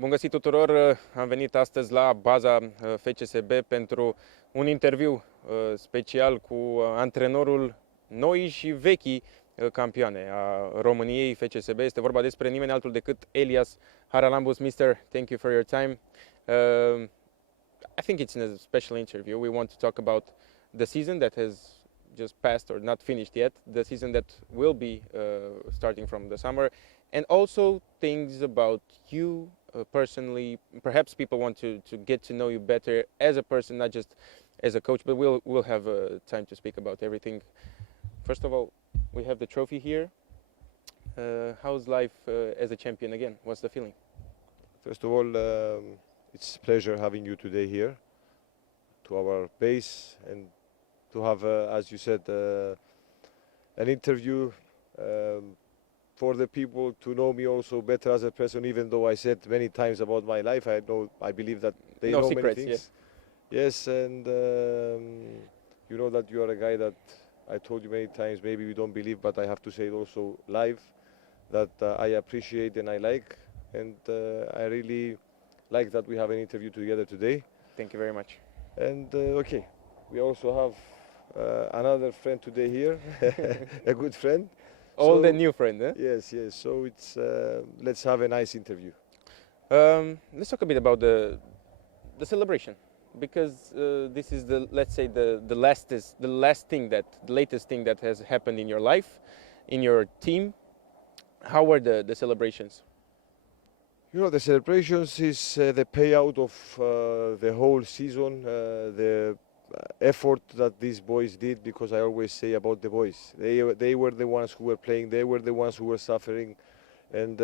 Bun găsit tuturor! Am venit astăzi la baza FCSB pentru un interviu special cu antrenorul noii și vechii campioane a României, FCSB. Este vorba despre nimeni altul decât Elias Charalambous. Mister, thank you for your time. I think it's a special interview. We want to talk about the season that has just passed or not finished yet, the season that will be starting from the summer, and also things about you personally. Perhaps people want to get to know you better as a person, not just as a coach, but we'll have time to speak about everything. First of all, we have the trophy here. How's life as a champion again? What's the feeling? First of all, it's a pleasure having you today here to our base and to have, as you said, an interview for the people to know me also better as a person, even though I said many times about my life. I believe that they No know secrets, many things. yeah. Yes, and you know that you are a guy that I told you many times, maybe you don't believe, but I have to say it also live, that I appreciate and I like, and I really like that we have an interview together today. Thank you very much. And okay, we also have another friend today here, a good friend. All the So- new friend, eh? Yes, yes. So it's let's have a nice interview. Let's talk a bit about the celebration, because this is the, let's say, the latest thing that has happened in your life, in your team. How were the celebrations? You know, the celebrations is the payout of the whole season, the effort that these boys did, because I always say about the boys, they were the ones who were playing, they were the ones who were suffering, and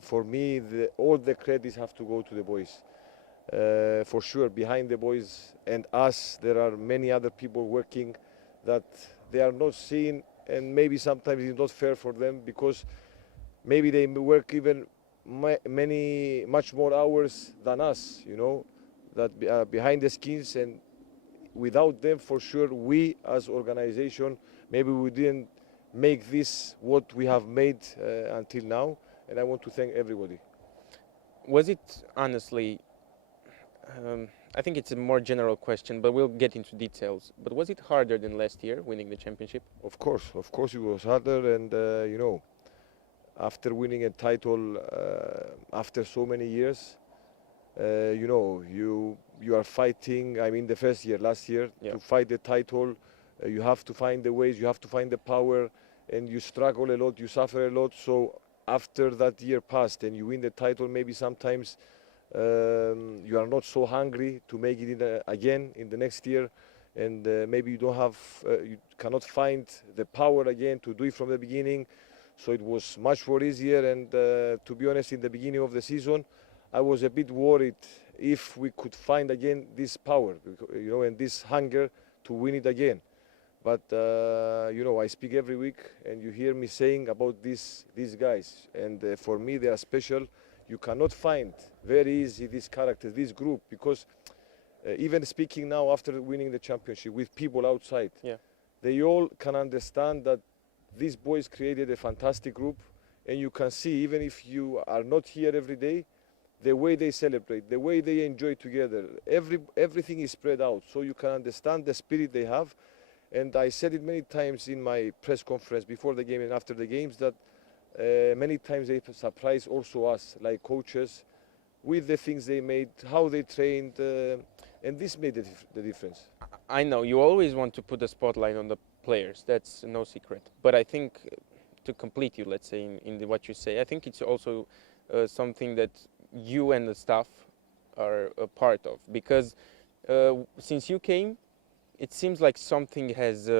for me, all the credits have to go to the boys. For sure, behind the boys and us, there are many other people working that they are not seen, and maybe sometimes it's not fair for them, because maybe they work even much more hours than us, you know, that behind the skins, and without them, for sure, we as organization, maybe we didn't make this what we have made until now, and I want to thank everybody. Was it honestly, I think it's a more general question, but we'll get into details, but was it harder than last year, winning the championship? Of course it was harder, and you know, after winning a title after so many years, you know, you are fighting. I mean, the first year, last year, Yeah. to fight the title, you have to find the ways, you have to find the power, and you struggle a lot, you suffer a lot. So after that year passed and you win the title, maybe sometimes you are not so hungry to make it again in the next year, and maybe you don't have, you cannot find the power again to do it from the beginning. So it was much more easier, and to be honest, in the beginning of the season, I was a bit worried if we could find again this power, you know, and this hunger to win it again. But you know, I speak every week, and you hear me saying about these guys, and for me they are special. You cannot find very easy this character, this group, because even speaking now after winning the championship with people outside, Yeah. they all can understand that these boys created a fantastic group, and you can see, even if you are not here every day, the way they celebrate, the way they enjoy together, everything is spread out, so you can understand the spirit they have. And I said it many times in my press conference before the game and after the games, that many times they surprise also us, like coaches, with the things they made, how they trained, and this made the difference. I know you always want to put the spotlight on the players, that's no secret. But I think to complete you, let's say, in what you say, I think it's also something that you and the staff are a part of. Because since you came, it seems like something has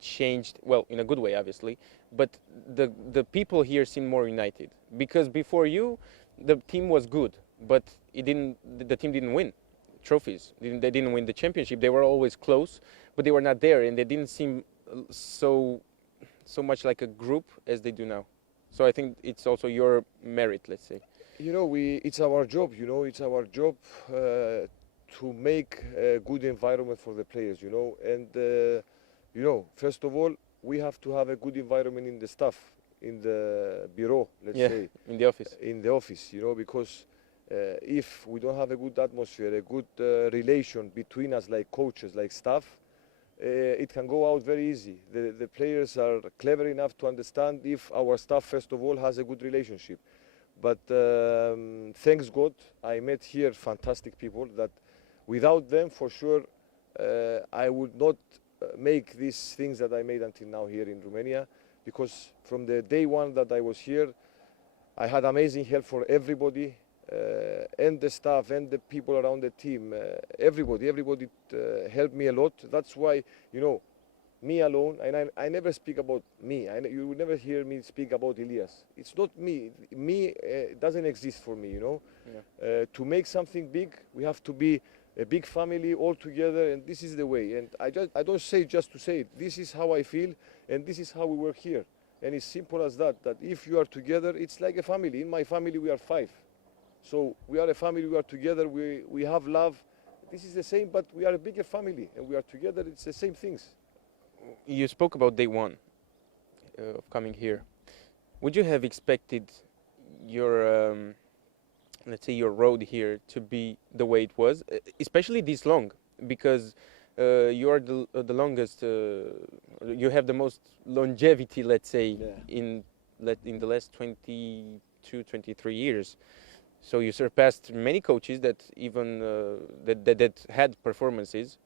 changed, well, in a good way, obviously, but the people here seem more united. Because before you, the team was good, but the team didn't win trophies. They didn't win the championship. They were always close, but they were not there, and they didn't seem so much like a group as they do now. So I think it's also your merit, let's say. You know, it's our job, you know, it's our job to make a good environment for the players, you know, and you know, first of all, we have to have a good environment in the staff, in the bureau, let's say. In the office. In the office, you know, because If we don't have a good atmosphere, a good relation between us, like coaches, like staff, it can go out very easy. The players are clever enough to understand if our staff, first of all, has a good relationship. But thanks God, I met here fantastic people that without them, for sure, I would not make these things that I made until now here in Romania. Because from the day one that I was here, I had amazing help for everybody, and the staff and the people around the team. Everybody helped me a lot. That's why, you know, me alone, and I never speak about me. You will never hear me speak about Elias. It's not me. Me doesn't exist for me, you know. Yeah. To make something big, we have to be a big family all together, and this is the way. And I don't say just to say it. This is how I feel, and this is how we work here. And it's simple as that, that if you are together, it's like a family. In my family, we are 5. So we are a family, we are together, we have love. This is the same, but we are a bigger family, and we are together, it's the same things. You spoke about day one of coming here. Would you have expected your, let's say, your road here to be the way it was, especially this long? Because you are the longest, you have the most longevity, let's say, in the last 22, 23 years. So you surpassed many coaches that even that had performances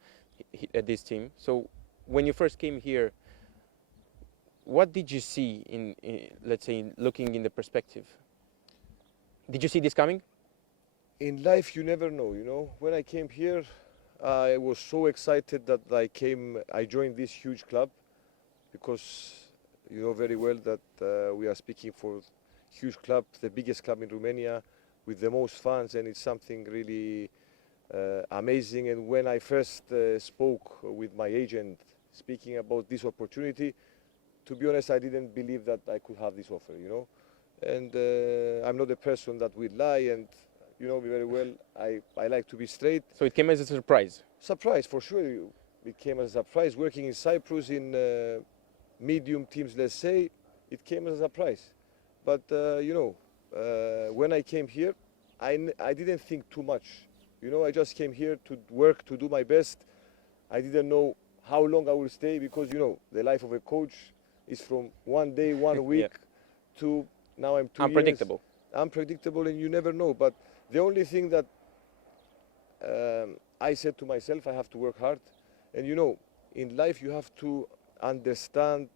at this team. So when you first came here, what did you see in let's say, looking in the perspective? Did you see this coming? In life, you never know, you know. When I came here, I was so excited that I joined this huge club, because you know very well that we are speaking for huge club, the biggest club in Romania, with the most fans, and it's something really amazing. And when I first spoke with my agent, speaking about this opportunity, to be honest, I didn't believe that I could have this offer, you know. And I'm not a person that will lie, and you know me very well, I like to be straight. So it came as a surprise? Surprise, for sure. It came as a surprise. Working in Cyprus in medium teams, let's say, it came as a surprise. But you know, when I came here, I didn't think too much. You know, I just came here to work, to do my best. I didn't know how long I will stay, because you know, the life of a coach is from one day, 1 week, to now I'm 2 years. Unpredictable. Unpredictable, and you never know. But the only thing that I said to myself, I have to work hard. And you know, in life you have to understand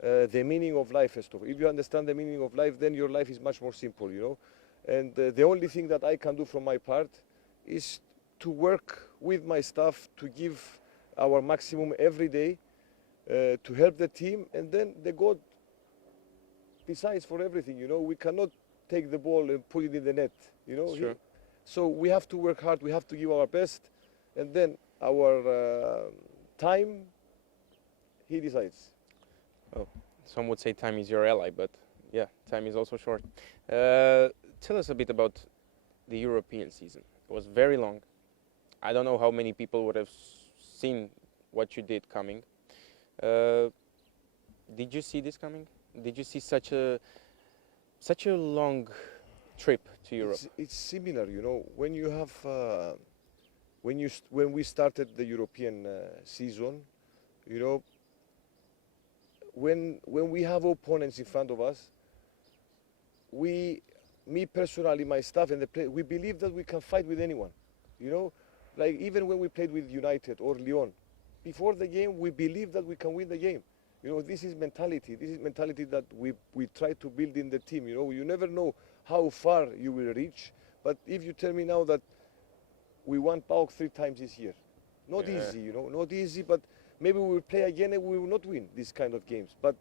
the meaning of life first of all. If you understand the meaning of life, then your life is much more simple, you know. And the only thing that I can do from my part is to work with my staff, to give our maximum every day, to help the team, and then the God decides for everything, you know. We cannot take the ball and put it in the net, you know. Sure. So we have to work hard, we have to give our best, and then our time, he decides. Oh, some would say time is your ally, but yeah, time is also short. Tell us a bit about the European season. It was very long. I don't know how many people would have seen what you did coming. Did you see this coming? Did you see such a long trip to Europe? It's similar, you know. When you have when we started the European season, you know, when we have opponents in front of us, me personally, my staff and the players, we believe that we can fight with anyone, you know. Like even when we played with United or Lyon, before the game we believe that we can win the game. You know, this is mentality. This is mentality that we try to build in the team. You know, you never know how far you will reach. But if you tell me now that we won PAOK 3 times this year, not easy, you know, not easy. But maybe we will play again and we will not win this kind of games. But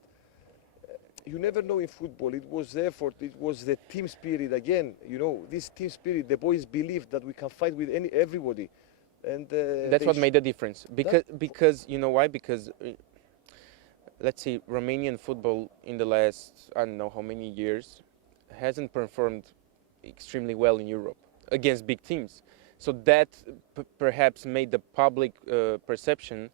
you never know in football. It was the effort. It was the team spirit again. You know, this team spirit. The boys believe that we can fight with everybody. And that's what made the difference. Because you know why? Because let's say Romanian football in the last, I don't know how many years, hasn't performed extremely well in Europe against big teams. So that perhaps made the public perception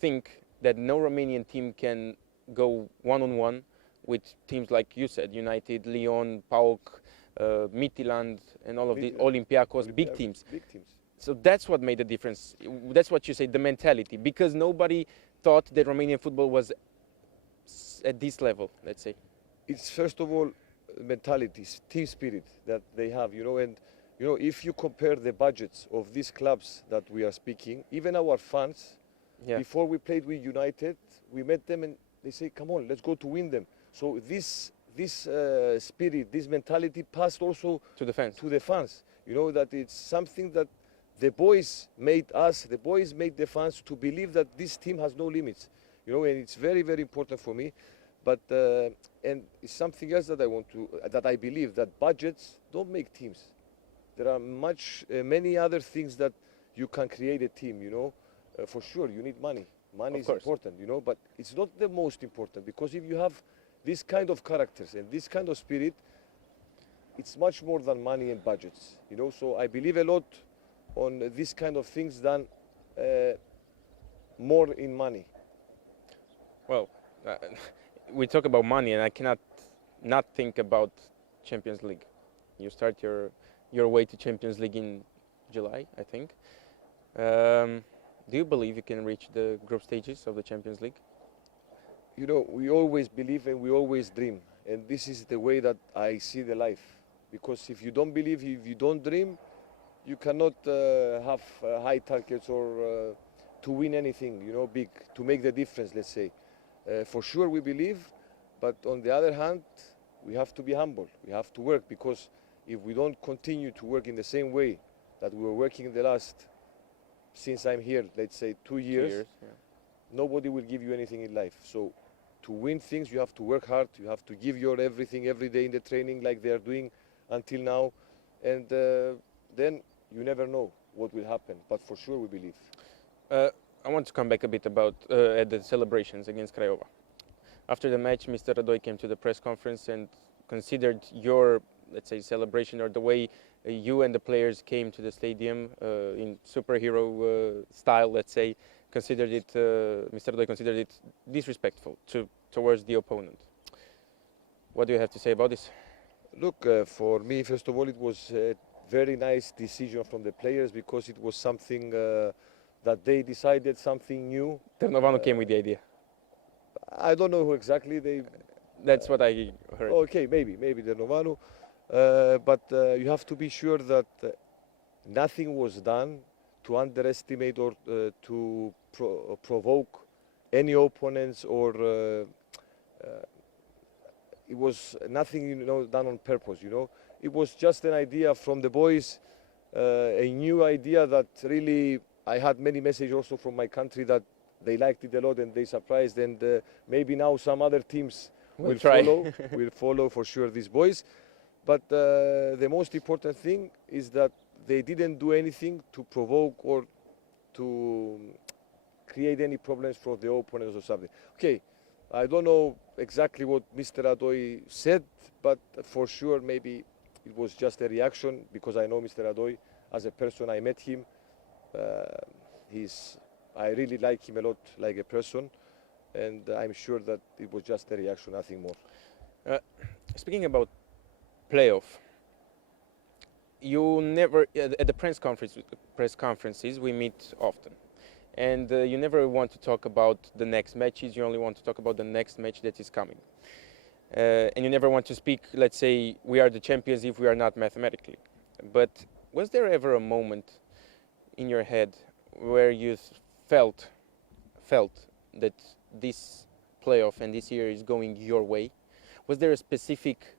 think that no Romanian team can go one-on-one with teams like you said, United, Lyon, PAOK, Midtjylland and all of the Midtjylland. Olympiacos, big Olympiacos, teams. Big teams. So that's what made the difference. That's what you say, the mentality, because nobody thought that Romanian football was at this level, let's say. It's first of all mentality, team spirit that they have, and if you compare the budgets of these clubs that we are speaking, even our fans, Yeah. before we played with United, we met them and they say, come on, let's go to win them. So this spirit, this mentality passed also To the fans. to the fans. That it's something that the boys made us, the boys made the fans to believe that this team has no limits. And it's very, very important for me. But and it's something else that I believe that budgets don't make teams. There are many other things that you can create a team. For sure, you need money. Money Of is course. important. But it's not the most important, because if you have this kind of characters and this kind of spirit, it's much more than money and budgets. So I believe a lot on this kind of things than more in money. Well, we talk about money, and I cannot not think about Champions League. You start your way to Champions League in July, I think. Do you believe you can reach the group stages of the Champions League? We always believe and we always dream, and this is the way that I see the life. Because if you don't believe, if you don't dream, you cannot have high targets or to win anything, big, to make the difference, let's say. For sure we believe, but on the other hand, we have to be humble. We have to work, because if we don't continue to work in the same way that we were working in the last, since I'm here, let's say 2 years, Yeah. nobody will give you anything in life. So to win things, you have to work hard. You have to give your everything every day in the training, like they are doing until now. And then you never know what will happen. But for sure, we believe. I want to come back a bit about at the celebrations against Craiova. After the match, Mr. Radoi came to the press conference and considered your, let's say, celebration, or the way you and the players came to the stadium in superhero style, let's say, Mr. Radoi considered it disrespectful towards the opponent. What do you have to say about this? Look, for me, first of all, it was a very nice decision from the players, because it was something that they decided, something new. Târnovanu came with the idea. I don't know who exactly they. That's what I heard. Okay, maybe the Novanu. But you have to be sure that nothing was done to underestimate or to provoke any opponents, or it was nothing done on purpose. It was just an idea from the boys, a new idea that really I had many messages also from my country that they liked it a lot and they surprised, and maybe now some other teams We'll will try. follow. Will follow for sure, these boys. But the most important thing is that they didn't do anything to provoke or to create any problems for the opponents or something. Okay, I don't know exactly what Mr. Radoi said, but for sure maybe it was just a reaction, because I know Mr. Radoi as a person. I met him. I really like him a lot, like a person, and I'm sure that it was just a reaction, nothing more. Speaking about playoff, you never at the press conferences we meet often, and you never want to talk about the next matches. You only want to talk about the next match that is coming, and you never want to speak, let's say, we are the champions if we are not mathematically. But was there ever a moment in your head where you felt that this playoff and this year is going your way? Was there a specific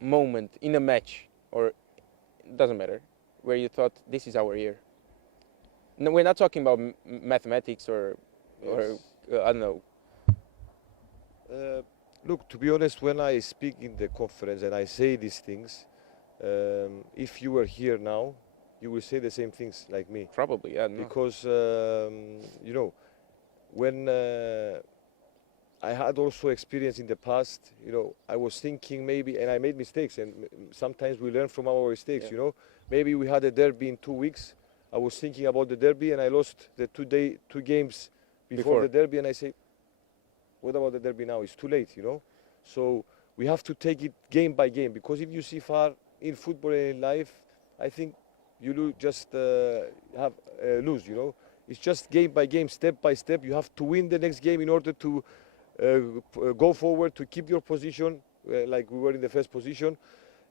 moment in a match, or it doesn't matter, where you thought this is our year? No, we're not talking about mathematics or Yes. I don't know. Look, to be honest, when I speak in the conference and I say these things, if you were here now, you will say the same things like me. Probably, I don't know. Because, when I had also experience in the past, I was thinking maybe, and I made mistakes, and sometimes we learn from our mistakes, Yeah. Maybe we had a derby in 2 weeks. I was thinking about the derby and I lost the 2 games before Before. the derby, and I say, what about the derby now? It's too late, So we have to take it game by game, because if you see far in football and in life, I think you lose, you know. It's just game by game, step by step. You have to win the next game in order to go forward, to keep your position, like we were in the first position.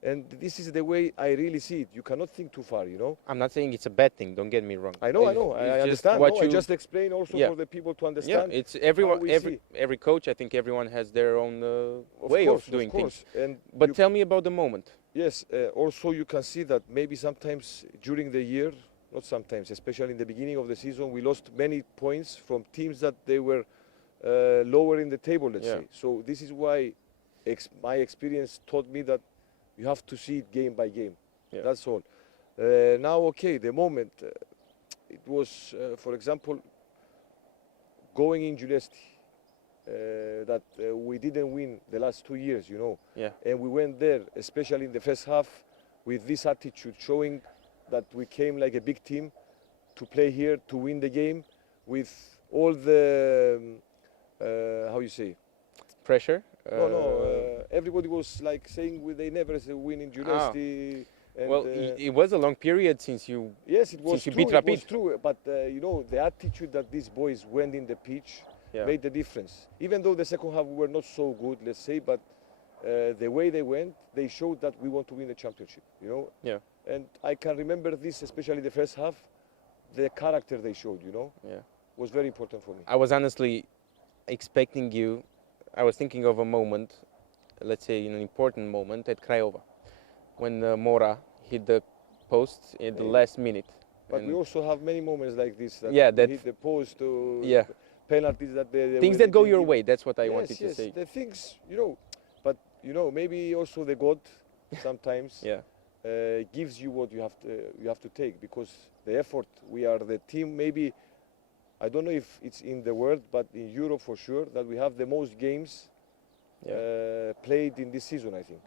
And this is the way I really see it. You cannot think too far, you know. I'm not saying it's a bad thing, don't get me wrong. I know, I understand. I just explain also for the people to understand. Yeah, it's everyone, every coach, I think everyone has their own way of doing things. But tell me about the moment. Yes, also you can see that maybe sometimes during the year, not sometimes, especially in the beginning of the season, we lost many points from teams that they were lower in the table, let's say. So this is why my experience taught me that you have to see it game by game. Yeah. That's all. Now, okay, the moment, it was, for example, going in Giuliesti, that we didn't win the last 2 years, you know. Yeah. And we went there, especially in the first half, with this attitude, showing that we came like a big team to play here, to win the game, with all the, how you say? Pressure? Everybody was like saying they never win in Giuliesti. Well, it was a long period since you. Yes, it was true. It was true. But you know, the attitude that these boys went in the pitch made the difference. Even though the second half we were not so good, let's say, but the way they went, they showed that we want to win the championship. You know. Yeah. And I can remember this, especially the first half, the character they showed. You know. Yeah. Was very important for me. I was honestly expecting you. I was thinking of a moment, let's say an important moment at Craiova, when Mora hit the post at the last minute. But we also have many moments like this. That hit the post, penalties that things that go your way. That's what I wanted to say. The things, you know, but you know, maybe also the God sometimes gives you what you have to take, because the effort. We are the team. Maybe I don't know if it's in the world, but in Europe for sure, that we have the most games played in this season, I think.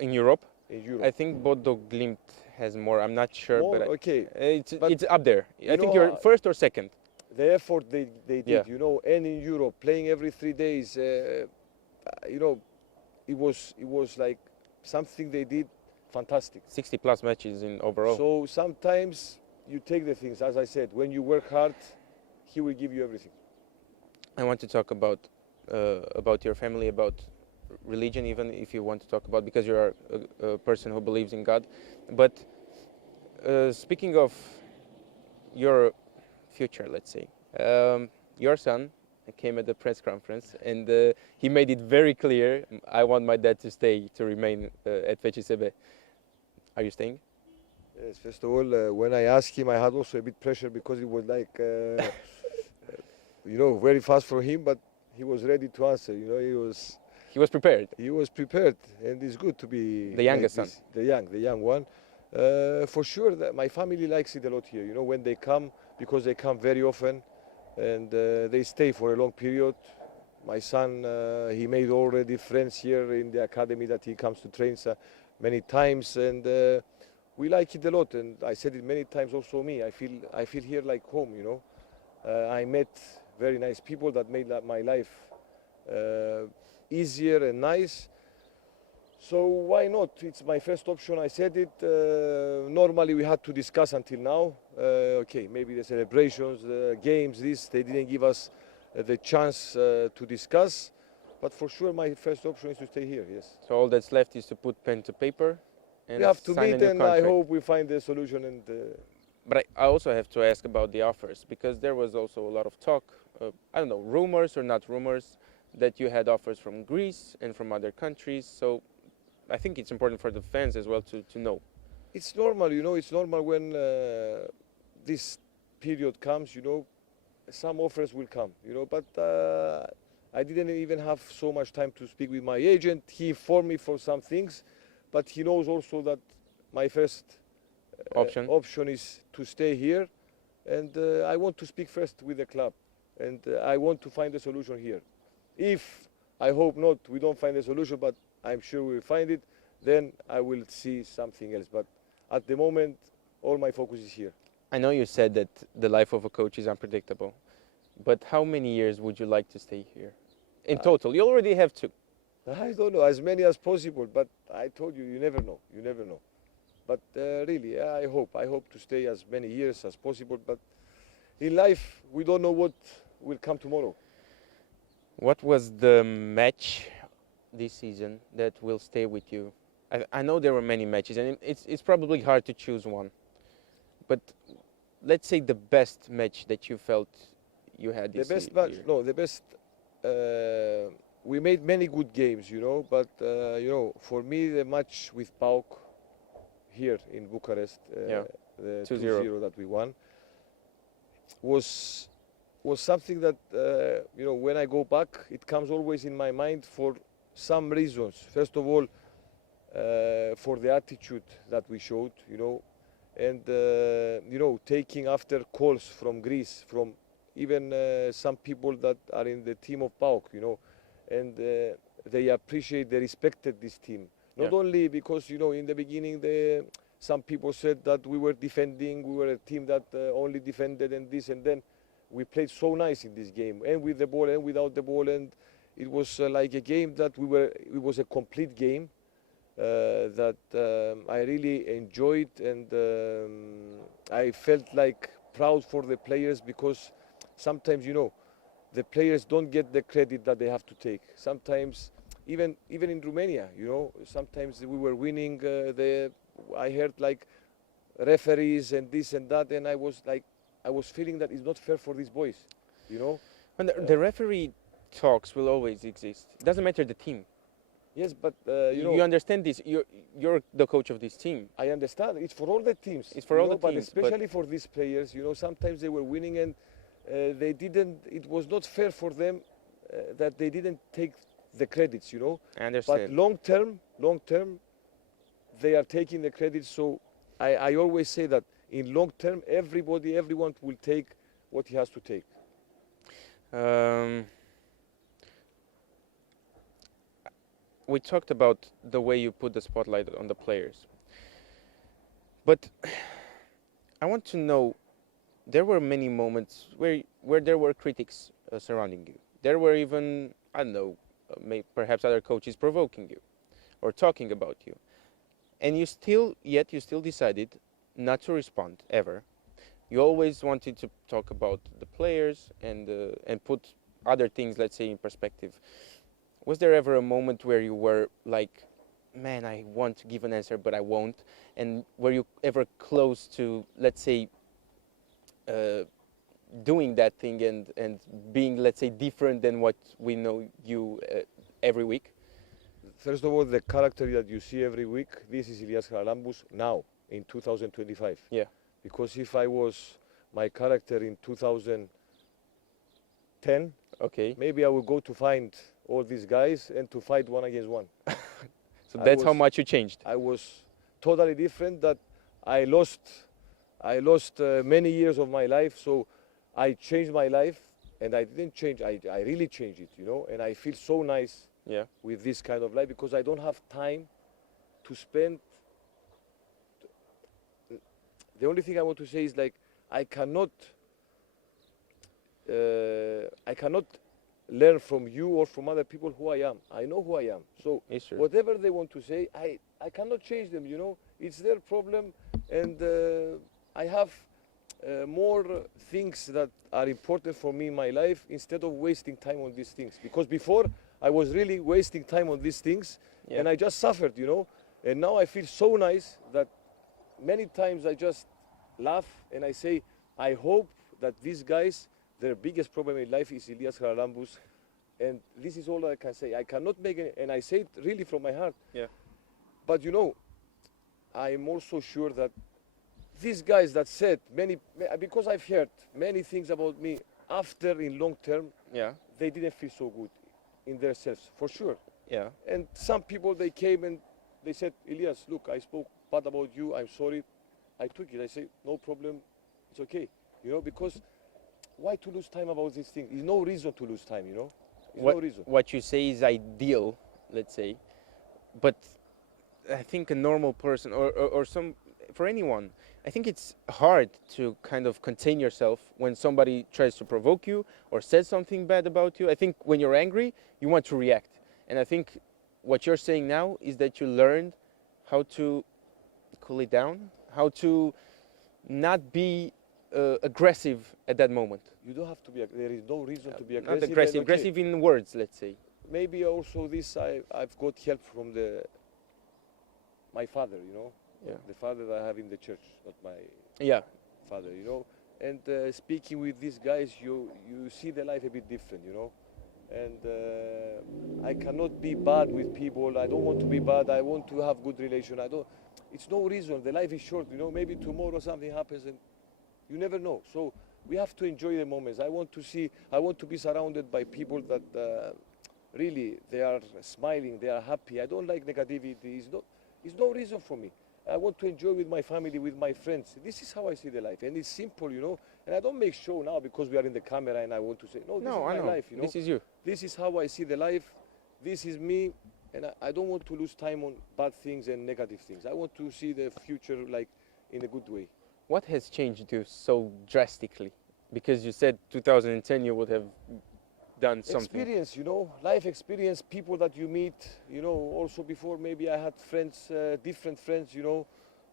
In Europe? In Europe. I think Bodo Glimt has more. I'm not sure, more? but it's up there. I think you're first or second. The effort they did, you know, and in Europe, playing every 3 days, you know, it was like something they did fantastic. 60 plus matches in overall. So sometimes you take the things, as I said, when you work hard, he will give you everything. I want to talk about your family, about religion, even if you want to talk about, because you're a person who believes in God. But speaking of your future, let's say, your son came at the press conference and he made it very clear, I want my dad to stay, to remain at FCSB. Are you staying? Yes, first of all, when I asked him, I had also a bit pressure, because it was like, you know, very fast for him, but he was ready to answer. You know, he was prepared. He was prepared, and it's good to be the youngest son, the young one. For sure, that my family likes it a lot here. You know, when they come, because they come very often, and they stay for a long period. My son, he made already friends here in the academy that he comes to train many times, and we like it a lot. And I said it many times also me. I feel here like home. You know, I met very nice people that made my life easier and nice. So why not? It's my first option. I said it. Normally we had to discuss until now. Okay, maybe the celebrations, the games, they didn't give us the chance to discuss. But for sure, my first option is to stay here. Yes. So all that's left is to put pen to paper. And we have to sign meet, and I hope we find a solution. And but I also have to ask about the offers, because there was also a lot of talk. I don't know, rumors or not rumors, that you had offers from Greece and from other countries. So I think it's important for the fans as well to know. It's normal, you know, it's normal when this period comes, you know, some offers will come, you know, but I didn't even have so much time to speak with my agent. He informed me for some things, but he knows also that my first option is to stay here, and I want to speak first with the club, and I want to find a solution here. If, I hope not, we don't find a solution, but I'm sure we'll find it, then I will see something else. But at the moment, all my focus is here. I know you said that the life of a coach is unpredictable, but how many years would you like to stay here? In total, you already have 2. I don't know, as many as possible, but I told you, you never know, you never know. But really, I hope to stay as many years as possible, but in life, we don't know what will come tomorrow. What was the match this season that will stay with you? I know there were many matches, and it's probably hard to choose one. But let's say the best match that you felt you had this year. The best. We made many good games, but for me, the match with PAOK here in Bucharest, the 2-0 that we won, was something that when I go back, it comes always in my mind for some reasons. First of all, for the attitude that we showed, and taking after calls from Greece, from even some people that are in the team of PAOK, and they appreciate, they respected this team. Not only because, in the beginning, some people said that we were defending, we were a team that only defended and this, and then we played so nice in this game, and with the ball and without the ball, and it was like a game that it was a complete game that I really enjoyed, and I felt like proud for the players, because sometimes, the players don't get the credit that they have to take. Sometimes, even in Romania, sometimes we were winning, I heard like referees and this and that, and I was feeling that it's not fair for these boys, And the referee talks will always exist. It doesn't matter the team. Yes, but you understand this. You're the coach of this team. I understand. It's for all the teams. It's for all the but teams, especially for these players. Sometimes they were winning and they didn't. It was not fair for them that they didn't take the credits. I understand. But long term, they are taking the credits. So I always say that in long term, everyone will take what he has to take. We talked about the way you put the spotlight on the players. But I want to know, there were many moments where there were critics surrounding you. There were even, I don't know, perhaps other coaches provoking you or talking about you. And you still decided not to respond ever. You always wanted to talk about the players and put other things, let's say, in perspective. Was there ever a moment where you were like, man, I want to give an answer, but I won't? And were you ever close to, let's say, doing that thing and being, let's say, different than what we know you every week? First of all, the character that you see every week, this is Elias Charalambous now, in 2025. Yeah. Because if I was my character in 2010, okay, maybe I would go to find all these guys and to fight one against one. So that's how much you changed. I was totally different. That I lost many years of my life. So I changed my life, and I didn't change. I really changed it, And I feel so nice with this kind of life, because I don't have time to spend. The only thing I want to say is, like, I cannot learn from you or from other people who I am. I know who I am. So whatever they want to say, I cannot change them, It's their problem, and I have more things that are important for me in my life, instead of wasting time on these things. Because before, I was really wasting time on these things, and I just suffered, And now I feel so nice that many times I just laugh and I say, I hope that these guys, their biggest problem in life is Elias Charalambous, and this is all I can say. I cannot make it, and I say it really from my heart. Yeah. But I'm also sure that these guys that said because I've heard many things about me after, in long term, they didn't feel so good in themselves, for sure. Yeah. And some people, they came and they said, Elias, look, I spoke bad about you, I'm sorry. I took it, I say, no problem, it's okay. Because why to lose time about this thing? There's no reason to lose time, no reason. What you say is ideal, let's say, but I think a normal person or for anyone, I think it's hard to kind of contain yourself when somebody tries to provoke you or says something bad about you. I think when you're angry, you want to react. And I think what you're saying now is that you learned how to cool it down, how to not be aggressive at that moment. You don't have to be. There is no reason to be Not aggressive. aggressive, and, okay, aggressive in words, let's say. maybe also this I've got help from my father, you know, Yeah. the father that I have in the church, not my Yeah. father, you know. And speaking with these guys, you see the life a bit different, you know. And I cannot be bad with people. I don't want to be bad. I want to have good relation. It's no reason. The life is short, you know. Maybe tomorrow something happens and you never know. So we have to enjoy the moments. I want to be surrounded by people that really they are smiling, they are happy. I don't like negativity. It's no reason for me. I want to enjoy with my family, with my friends. This is how I see the life, and it's simple, you know. And I don't make show now because we are in the camera and I want to say, no, this is I my know. life, you know. This is you. This is how I see the life. This is me, and I don't want to lose time on bad things and negative things. I want to see the future like in a good way. What has changed you so drastically? Because you said 2010 you would have done something. Experience, you know, life experience, people that you meet, you know. Also before maybe I had friends, different friends, you know.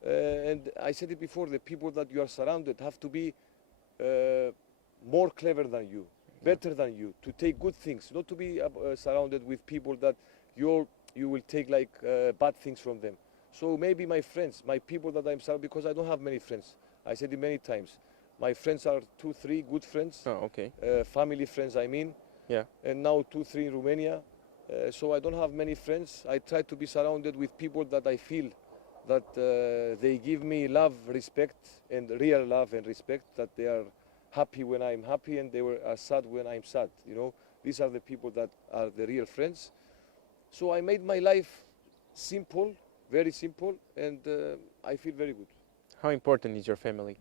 And I said it before, the people that you are surrounded have to be more clever than you, better than you, to take good things, not to be surrounded with people that you will take like bad things from them. So maybe my friends, my people that I'm surrounded, because I don't have many friends. I said it many times. My friends are 2, 3 good friends. Oh, okay. Family friends, I mean. Yeah. And now 2, 3 in Romania. So I don't have many friends. I try to be surrounded with people that I feel that they give me love, respect, and real love and respect, that they are happy when I'm happy and they are sad when I'm sad, you know. These are the people that are the real friends. So I made my life simple, very simple, and I feel very good. How important is your family?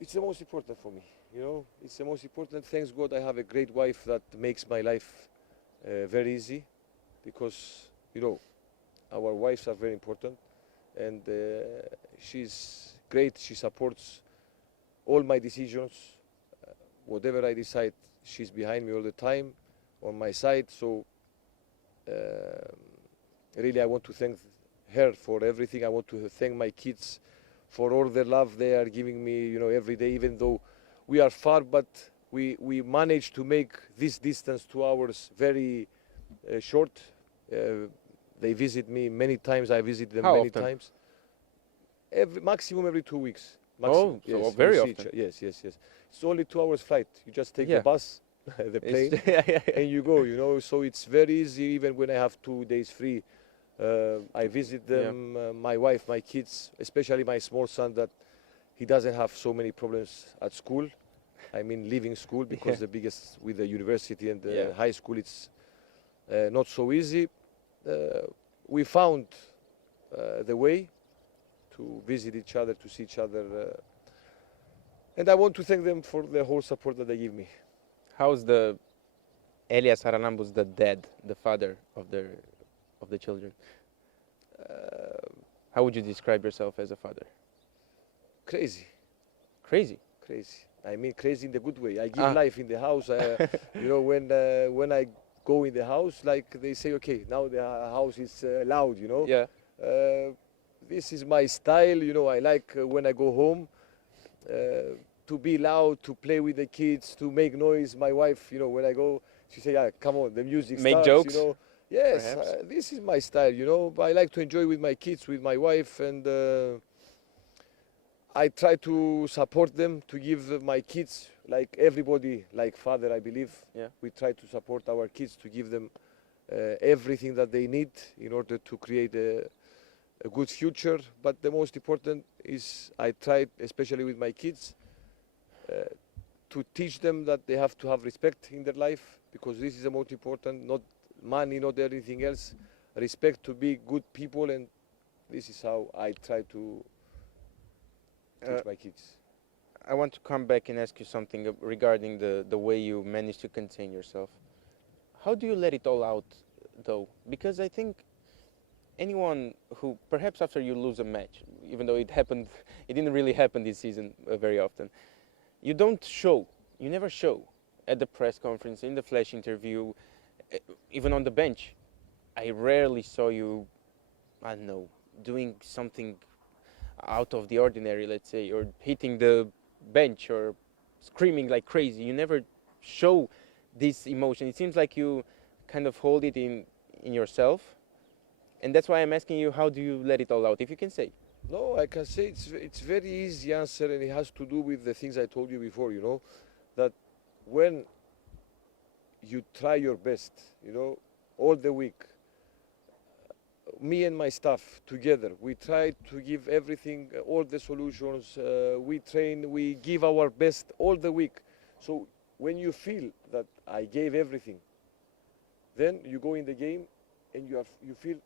It's the most important for me, you know. It's the most important. Thanks God I have a great wife that makes my life very easy, because, you know, our wives are very important, and she's great. She supports all my decisions. Whatever I decide, she's behind me all the time, on my side. So really I want to thank her for everything. I want to thank my kids for all the love they are giving me, you know, every day, even though we are far, but we managed to make this distance 2 hours very short. They visit me many times. I visit them How many often? times. Maximum every 2 weeks. Oh, Maximum. so Yes, very we see often. Yes. It's only 2 hours flight. You just take Yeah. the bus, the plane, Yeah. and you go, you know. So it's very easy. Even when I have 2 days free, I visit them, my wife, my kids, especially my small son, that he doesn't have so many problems at school. I mean, leaving school, because the biggest with the university and the high school, it's not so easy. We found the way to visit each other, to see each other, and I want to thank them for the whole support that they give me. How's the Elias Charalambous, the dad, the father of the children? How would you describe yourself as a father? Crazy. Crazy. I mean, crazy in the good way. I give life in the house. You know, when I go in the house, like they say, okay, now the house is loud, you know. Yeah. This is my style, you know. I like when I go home to be loud, to play with the kids, to make noise. My wife, you know, when I go, she say, yeah, come on, the music Make starts, jokes? you know. Yes, Perhaps. this is my style, you know. I like to enjoy with my kids, with my wife, and I try to support them, to give my kids, like everybody, like father, I believe. Yeah. We try to support our kids, to give them everything that they need in order to create a good future. But the most important is I try, especially with my kids, to teach them that they have to have respect in their life, because this is the most important, not money, not anything else. Respect, to be good people, and this is how I try to teach my kids. I want to come back and ask you something regarding the way you manage to contain yourself. How do you let it all out, though? Because I think anyone who, perhaps after you lose a match, even though it didn't really happen this season very often, you don't show, you never show at the press conference, in the flash interview, even on the bench. I rarely saw you, I don't know, doing something out of the ordinary, let's say, or hitting the bench or screaming like crazy. You never show this emotion. It seems like you kind of hold it in yourself, and that's why I'm asking you, how do you let it all out, if you can say? No, I can say it's very easy answer, and it has to do with the things I told you before, you know, that when you try your best, you know, all the week, me and my staff together, we try to give everything, all the solutions, we train, we give our best all the week. So when you feel that I gave everything, then you go in the game and you feel,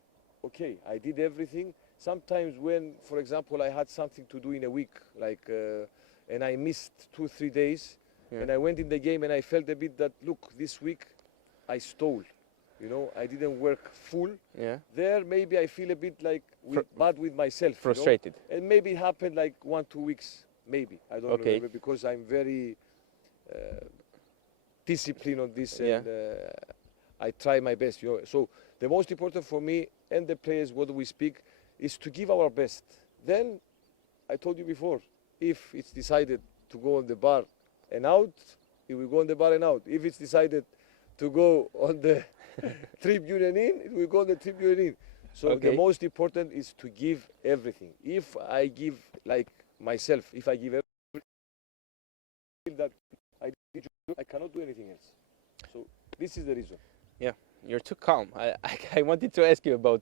okay, I did everything. Sometimes when, for example, I had something to do in a week, like, and I missed 2-3 days, and I went in the game and I felt a bit that, look, this week I stole. You know, I didn't work full. Yeah. There, maybe I feel a bit like bad with myself. Frustrated. You know? And maybe it happened like 1-2 weeks, maybe. I don't remember, because I'm very disciplined on this, and I try my best. You know, so the most important for me and the players, what we speak, is to give our best. Then, I told you before, if it's decided to go on the bar and out, it will go on the bar and out. If it's decided to go on the tribune and in, it will go on the tribune and in. So the most important is to give everything. If I give like myself, if I give everything that I cannot do anything else. So this is the reason. Yeah, you're too calm. I wanted to ask you about,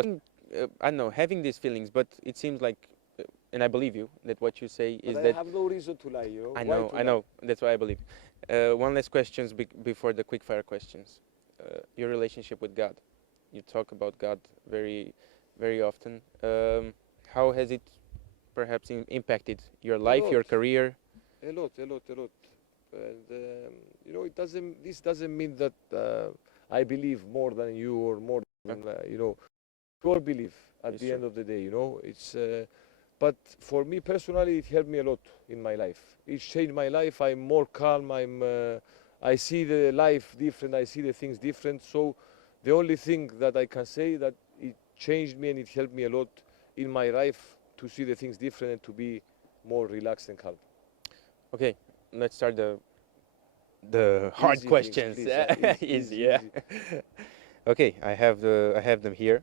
I don't know, having these feelings, but it seems like, and I believe you, that what you say is that... I have no reason to lie, you know. I know, that's why I believe. One last question before the quickfire questions. Your relationship with God. You talk about God very, very often. How has it perhaps impacted your life, your career? A lot. And you know, this doesn't mean that I believe more than you or more than, you know, we all believe at the end of the day, you know. It's, but for me personally, it helped me a lot in my life. It changed my life. I'm more calm. I see the life different. I see the things different. So the only thing that I can say that it changed me and it helped me a lot in my life to see the things different and to be more relaxed and calm. Okay, let's start the hard Easy questions. things, please, Easy, yeah. Okay, I have them here.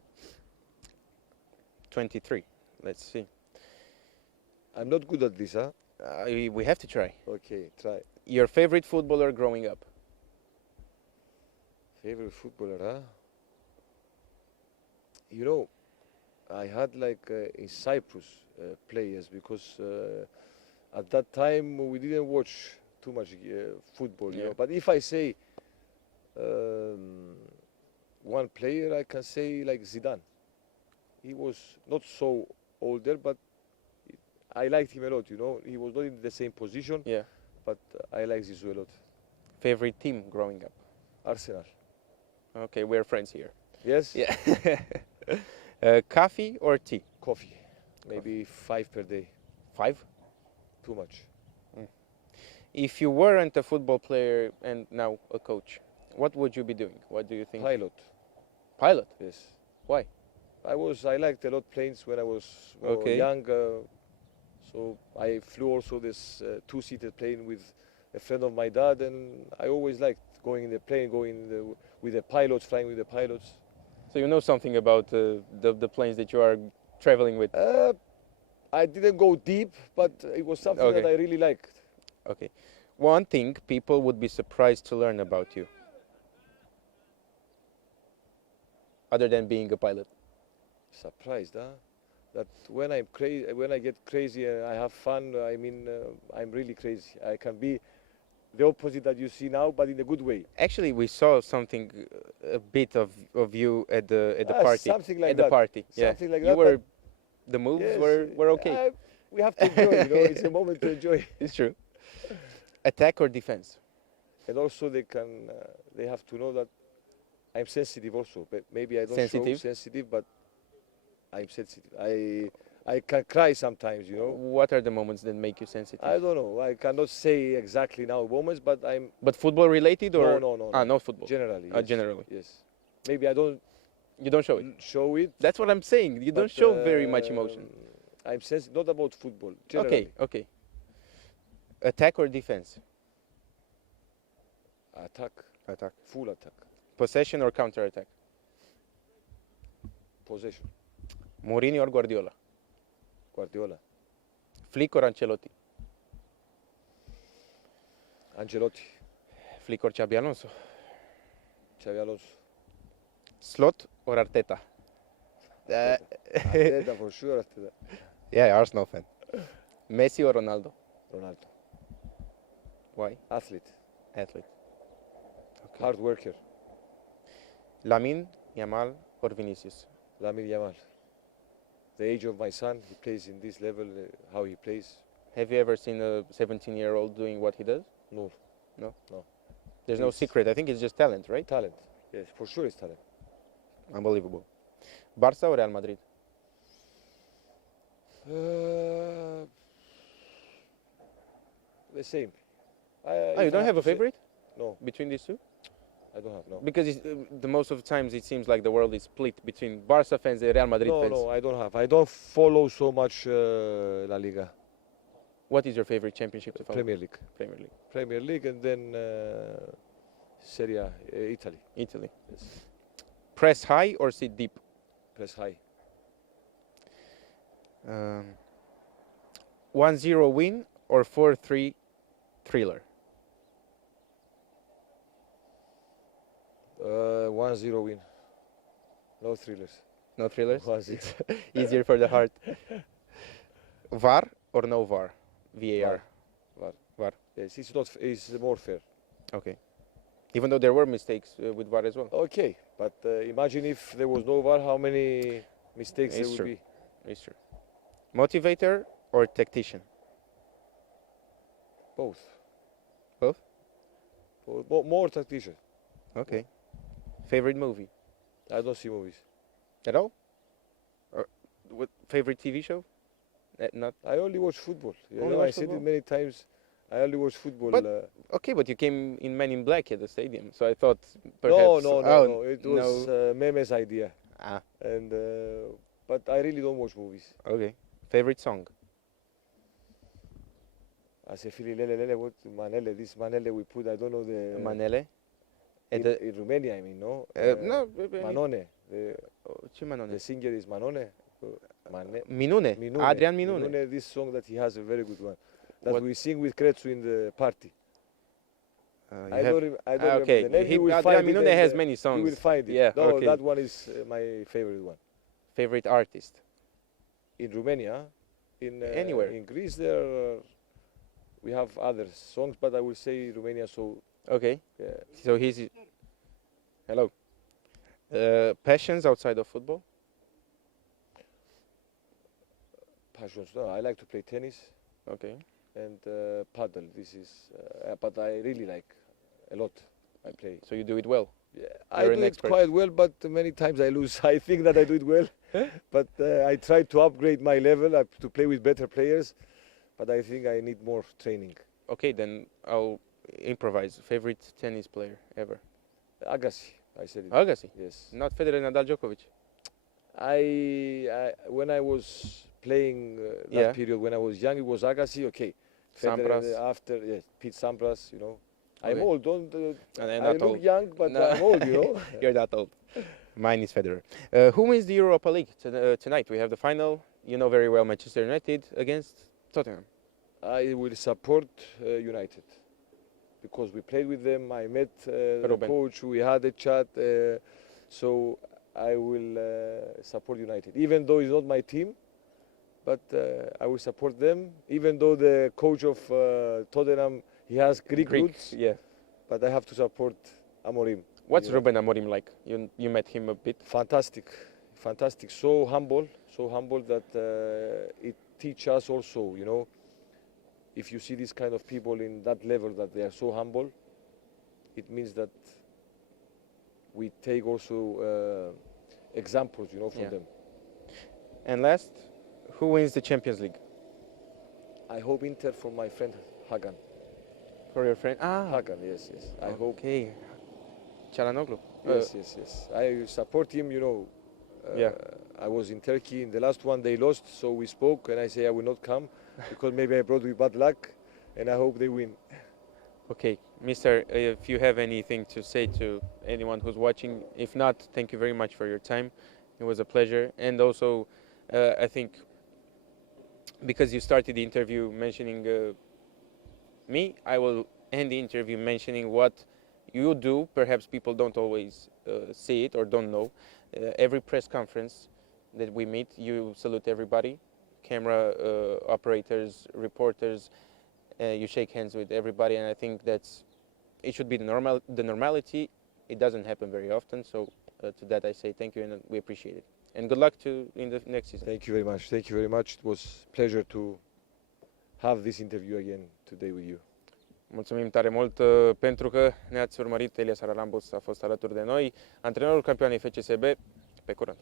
23. Let's see. I'm not good at this, huh? We have to try. Okay, try. Your favorite footballer growing up? Favorite footballer, huh? You know, I had like in Cyprus players, because at that time we didn't watch too much football, you know. But if I say one player, I can say like Zidane. He was not so older, but I liked him a lot, you know. He was not in the same position, but I like Zizou a lot. Favorite team growing up? Arsenal. Okay, we're friends here. Yes? Yeah. Coffee or tea? Coffee. Maybe 5 per day. 5? Too much. If you weren't a football player and now a coach, what would you be doing? What do you think? Pilot. Pilot? Yes. Why? I liked a lot planes when I was young. So I flew also this two-seater plane with a friend of my dad, and I always liked going in the plane, with the pilots, flying with the pilots. So you know something about the planes that you are traveling with? I didn't go deep, but it was something that I really liked. Okay. One thing people would be surprised to learn about you, other than being a pilot. Surprised, huh? That when I'm crazy, when I get crazy and I have fun, I mean, I'm really crazy. I can be the opposite that you see now, but in a good way. Actually, we saw something, a bit of you at the party. Something like at that. the party. Something like you that. Were, the moves were okay. We have to enjoy, you know. It's a moment to enjoy. It's true. Attack or defense? And also they have to know that I'm sensitive also. But maybe I don't show sensitive, but I'm sensitive. I can cry sometimes, you know. What are the moments that make you sensitive? I don't know. I cannot say exactly now moments, but I'm... But football related or? No. No football. Generally. Yes. Generally. Yes. Maybe I don't You don't show it. show it. That's what I'm saying. You don't but, show very much emotion. I'm sensitive, not about football. Generally. Okay. Attack or defense? Attack, Attack. full attack, Possession or counter attack? possession. Mourinho or Guardiola? Guardiola, Flick or Ancelotti? Ancelotti, Flick or Xabi Alonso? Xabi Alonso. Slot or Arteta? Arteta for sure. Arteta. Yeah, Arsenal fan. Messi or Ronaldo? Ronaldo, Why? athlete, Athlete. hard worker. Lamine, Yamal or Vinicius? Lamine Yamal. The age of my son, he plays in this level. How he plays? Have you ever seen a 17-year-old doing what he does? No. There's no Yes. secret. I think it's just talent, right? Talent. Yes, for sure it's talent. Unbelievable. Barça or Real Madrid? The same. Oh, you don't have a favorite No, between these two? I don't have. No. Because the most of the times it seems like the world is split between Barça fans and Real Madrid No, fans. no, I don't have. I don't follow so much La Liga, What is your favorite championship to follow? Premier League, Premier League. Premier League, and then Serie A, Italy. Italy. Yes. Press high or sit deep? Press high. 1-0 win or 4-3 thriller? 1-0 win. No thrillers. No thrillers? 1-0. Easier for the heart. VAR or no VAR? VAR. VAR. Yes, it's not. It's more fair. Okay. Even though there were mistakes with VAR as well. Okay, but imagine if there was no VAR, how many mistakes It's there true. would be. It's true. Motivator or tactician? Both. Both? More tactician. Okay. Favorite movie? I don't see movies. At all? Or what favorite TV show? Not I only watch football. You Only know, watch I said football? it many times. I only watch football. But okay, but you came in Men in Black at the stadium, so I thought perhaps. no. It was Meme's idea, Ah, and but I really don't watch movies. okay. Favorite song? I say Fili Lele Lele, what Manele? This Manele we put. I don't know the Manele? in Romania. I mean, no. No. Manone. Ce Manone? The singer is Manone. Minune. Adrian Minune. Minune. This song that he has a very good one. That What? we sing with Crețu in the party. You I have- don't remember okay. the name. You will Adrian find it Minune and, has many You songs. will find it. Yeah, No, okay. that one is my favorite one. Favorite artist? In Romania, Anywhere. in Greece, there we have other songs, but I will say Romania. So Okay. yeah, So he's. Hello. Passions outside of football? passions. No, I like to play tennis Okay. and paddle. This is, but I really like a lot. I play. So you do it well. Yeah, I You're do an it expert. quite well, but many times I lose. I think that I do it well, but I try to upgrade my level to play with better players. But I think I need more training. Okay, then I'll improvise. Favorite tennis player ever? Agassi, I said it. Agassi. Yes. Not Federer, Nadal, Djokovic. When I was playing that Yeah. period, when I was young, it was Agassi. Okay. Sampras. Federer, after yes, Pete Sampras. You know, I'm Okay. old. Don't. And I not look old. young, but No. I'm old. You know. You're that old. Mine is Federer. Who wins the Europa League tonight? We have the final. You know very well Manchester United against Tottenham. I will support United because we played with them. I met the Ruben. coach. We had a chat. So I will support United, even though it's not my team. But I will support them, even though the coach of Tottenham he has Greek roots. Yeah. But I have to support Amorim. What's You know. Ruben Amorim like? You met him a bit. Fantastic, fantastic. So humble that it teaches us also. You know, if you see this kind of people in that level that they are so humble, it means that we take also examples, you know, from Yeah. them. And last, who wins the Champions League? I hope Inter for my friend Hagan. For your friend? Ah, Hagan, yes. I hope. okay. Çalhanoğlu. Yes, yes, yes. I support him, you know. Yeah. I was in Turkey in the last one, they lost, so we spoke and I say I will not come because maybe I brought with bad luck and I hope they win. Okay, Mister, if you have anything to say to anyone who's watching, if not, thank you very much for your time. It was a pleasure. And also, I think because you started the interview mentioning me, I will end the interview mentioning what you do. Perhaps people don't always see it or don't know. Every press conference that we meet, you salute everybody, camera operators, reporters. You shake hands with everybody, and I think it should be the normality. It doesn't happen very often, so to that I say thank you and we appreciate it. And good luck in the next season. Thank you very much. Thank you very much. It was a pleasure to have this interview again today with you. Mulțumim tare mult pentru că ne-ați urmărit. Elias Charalambous a fost alături de noi, antrenorul campioanei FCSB. Pe curând!